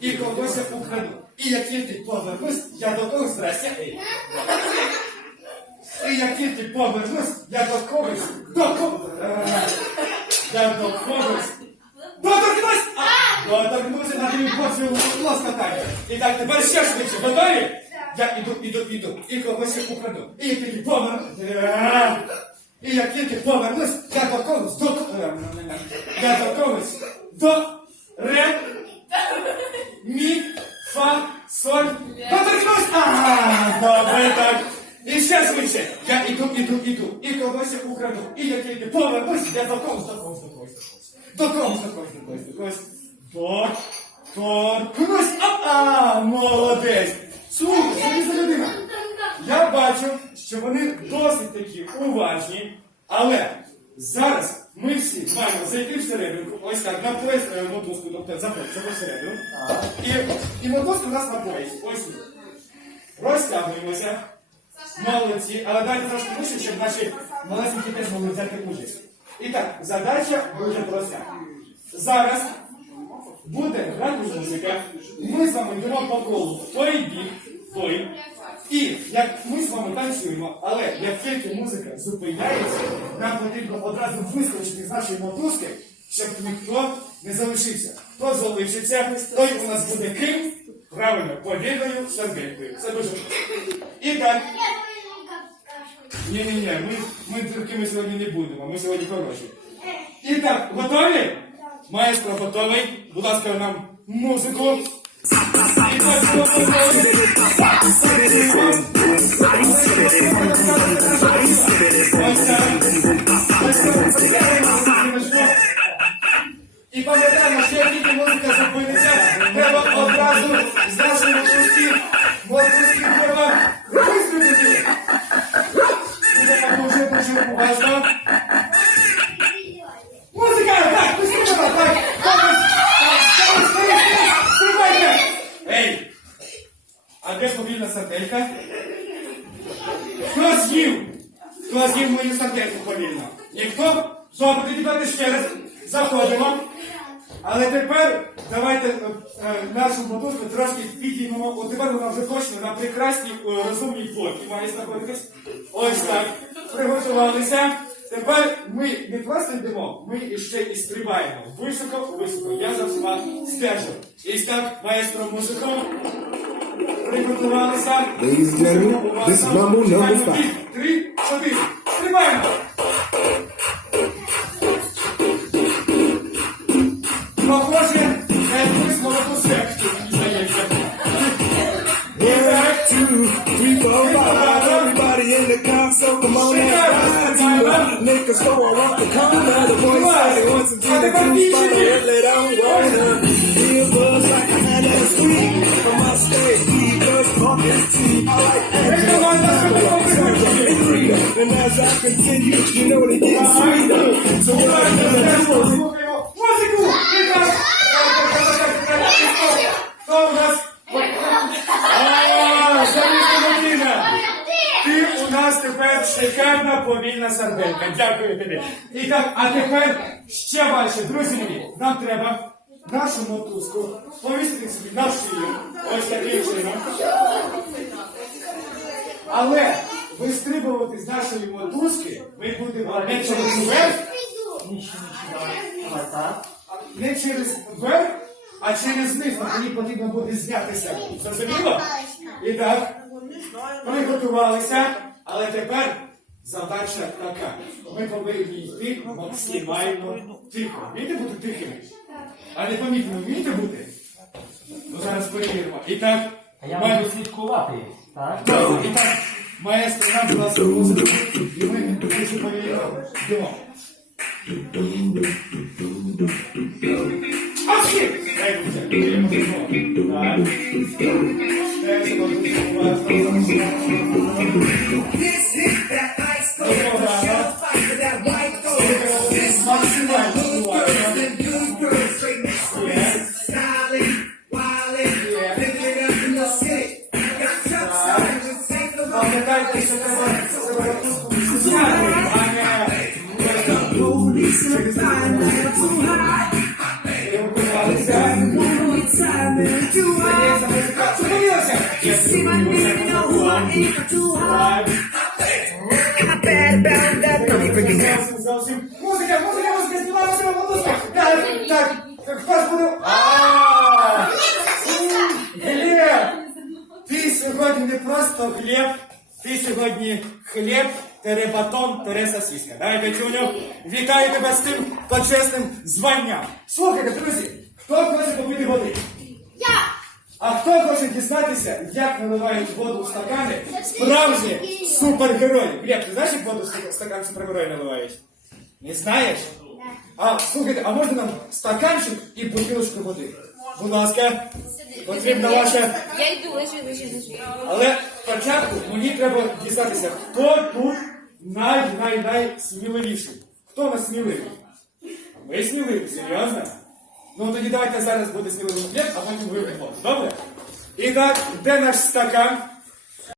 і когось я украду. І як тільки повернусь, я до когось здрастя. І як тільки повернусь, я до когось, до когось, е, я до когось, доторкнусь, а, доторкнуся на твій поцілу лоскотання. І так тепер ще швидше, готові? Я іду, іду, іду, і когось я украду. І як тільки повернусь, е, і як тільки повернусь, я до когось, до, е, я до когось, до, ре, мі, фа, соль. Доторкнусь! Ага, добре, так. І ще швидше. Я іду, іду. І когось я украду. І як тільки повернусь, я до когось, до когось, до когось, до когось. До когось, до когось, до когось, до когось. Доторкнусь! А, молодець! Слухай, що ти за людина? Я бачу, що вони досить такі уважні, але зараз ми всі маємо зайти всередину, ось так, на пояс мотузку, тобто заходь всередину. І, і мотузка у нас на пояс. Ось тут. Розтягуємося. Молодці, але дайте трошки вище, щоб наші малесенькі теж могли взяти участь. І так, задача дуже проста. Зараз буде грати музика. Ми з вами йдемо по колу той бік, той. І як ми з вами танцюємо, але як тільки музика зупиняється, нам потрібно одразу вискочити з нашої мотузки, щоб ніхто не залишився. Хто залишиться, той у нас буде ким? Правильно, повідою, серденькою. Це дуже. І так, ні-ні-ні, ми, ми такими сьогодні не будемо, ми сьогодні хороші. І так, готові? Маестро готовий. Будь ласка, нам музику. Ось так. Дуже. Музика! Так, вистрілила, так! Так, стрибайте! Ей! А де повільна сарделька? Хто з'їв? Хто з'їв мою сардельку повільно? Ніхто? Тоді давайте ще раз заходимо. Але тепер давайте е, е, нашу мотузку трошки підіймемо. От тепер вона вже точно на прекрасній е, розумній формі має знаходитись. Ось так. Приготувалися. Тепер ми не просто йдемо, ми ще і стрибаємо. Високо, високо. Я за всіма стежу. І так, маестро музику. Приготувалися. Три, чотири. Стрибаємо. shooting. We blow by everybody in the console. Come on and ride to a Niggas, go, I walk the corner. The boys say they want some tea, they couldn't find it, they don't want. Тепер шикарна повільна сарделька. Дякую тобі. І так, а тепер ще важче, друзі мої, нам треба нашу мотузку повісити собі на шию. Ось таким чином. Але вистрибувати з нашої мотузки ми будемо не через верх, не через верх, а через низ. Мені потрібно буде знятися. Зрозуміло? І так, приготувалися, але тепер задача така. Ми повинні йти максимально тихо. Вмієте бути тихими? А не помітно, вмієте бути? Ну зараз перевіримо. І так, А я можу слідкувати, так? і так, маестро нам була музику, і ми дуже повільно йдемо. Дай Боже, йдемо. Так. Теж Зовсім, зовсім. Музика, музика, музика, співаємо, співаємо, музика. Так, так, так, хтось буде... Ааа! Глеб! Ти сьогодні не просто Глеб, ти сьогодні хліб, Тере батон, тере сосиска. Дай, Петюню, вітаю тебе з тим почесним званням. Слухайте, друзі, хто хоче попити води? Я! А хто хоче дізнатися, як наливають воду в стакани справжні супергерої? Глеб, ти знаєш, як воду в стакан супергерої наливають? Не знаєш? А, слухайте, а можна нам стаканчик і бутилочку води? Будь ласка, потрібна ваша. Я йду, лежи, лежи, лежи. Але спочатку мені треба дізнатися, хто тут най-най-най сміливіший. Хто нас сміливий? Ви сміливі, серйозно? Ну тоді давайте зараз буде сміливий об'єкт, а потім ви виходите. Добре? І так, де наш стакан?